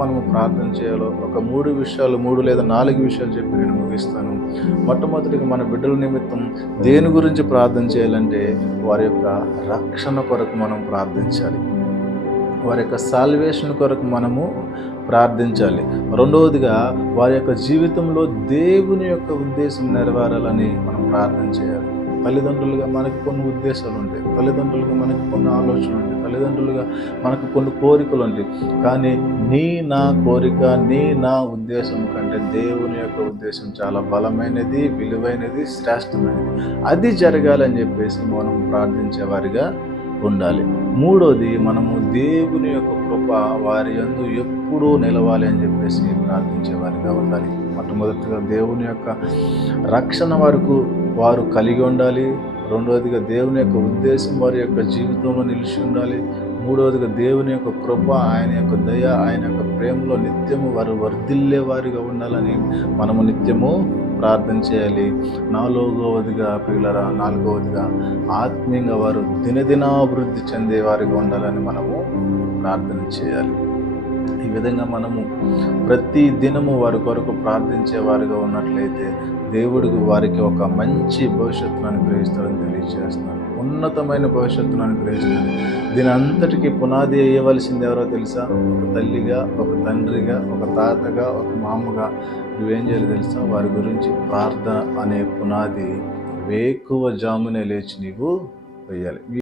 మనము ప్రార్థన చేయాలో ఒక 3 విషయాలు, 3 లేదా 4 విషయాలు చెప్పి నేను ముగిస్తాను. మొట్టమొదటిగా మన బిడ్డల నిమిత్తం దేని గురించి ప్రార్థన చేయాలంటే వారి యొక్క రక్షణ కొరకు మనం ప్రార్థించాలి. వారి యొక్క సాల్వేషన్ కొరకు మనము ప్రార్థించాలి. రెండవదిగా వారి యొక్క జీవితంలో దేవుని యొక్క ఉద్దేశం నెరవేరాలని మనం ప్రార్థన చేయాలి. తల్లిదండ్రులుగా మనకు కొన్ని ఉద్దేశాలు ఉంటాయి, తల్లిదండ్రులుగా మనకు కొన్ని ఆలోచనలు ఉంటాయి, తల్లిదండ్రులుగా మనకు కొన్ని కోరికలు ఉంటాయి. కానీ నా కోరిక, నా ఉద్దేశం కంటే దేవుని యొక్క ఉద్దేశం చాలా బలమైనది, విలువైనది, శ్రేష్టమైనది. అది జరగాలని చెప్పేసి మనం ప్రార్థించే వారిగా ఉండాలి. మూడోది, మనము దేవుని యొక్క కృప వారి యందు ఎప్పుడూ నిలవాలి అని చెప్పేసి ప్రార్థించే వారిగా ఉండాలి. మొట్టమొదటిగా దేవుని యొక్క రక్షణ వరకు వారు కలిగి ఉండాలి. రెండవదిగా దేవుని యొక్క ఉద్దేశం వారి యొక్క జీవితంలో నిలిచి ఉండాలి. మూడవదిగా దేవుని యొక్క కృప, ఆయన యొక్క దయ, ఆయన యొక్క ప్రేమలో నిత్యము వారు వర్ధిల్లే వారిగా ఉండాలని మనము నిత్యము ప్రార్థన చేయాలి. నాలుగవదిగా ఆత్మీయంగా వారు దినదినాభివృద్ధి చెందే వారిగా ఉండాలని మనము ప్రార్థన చేయాలి. ఈ విధంగా మనము ప్రతి దినము వారి కొరకు ప్రార్థించే వారిగా ఉన్నట్లయితే దేవుడు వారికి ఒక మంచి భవిష్యత్తును అనుగ్రహిస్తాడని తెలియజేస్తున్నాను. ఉన్నతమైన భవిష్యత్తును అనుగ్రహిస్తాడు. దీని అంతటికీ పునాది వేయవలసింది ఎవరో తెలుసా? ఒక తల్లిగా, ఒక తండ్రిగా, ఒక తాతగా, ఒక మామగా నువ్వేం చేయాలి తెలుసా? వారి గురించి ప్రార్థన అనే పునాది వేకువ జామునే లేచి నీవు వేయాలి.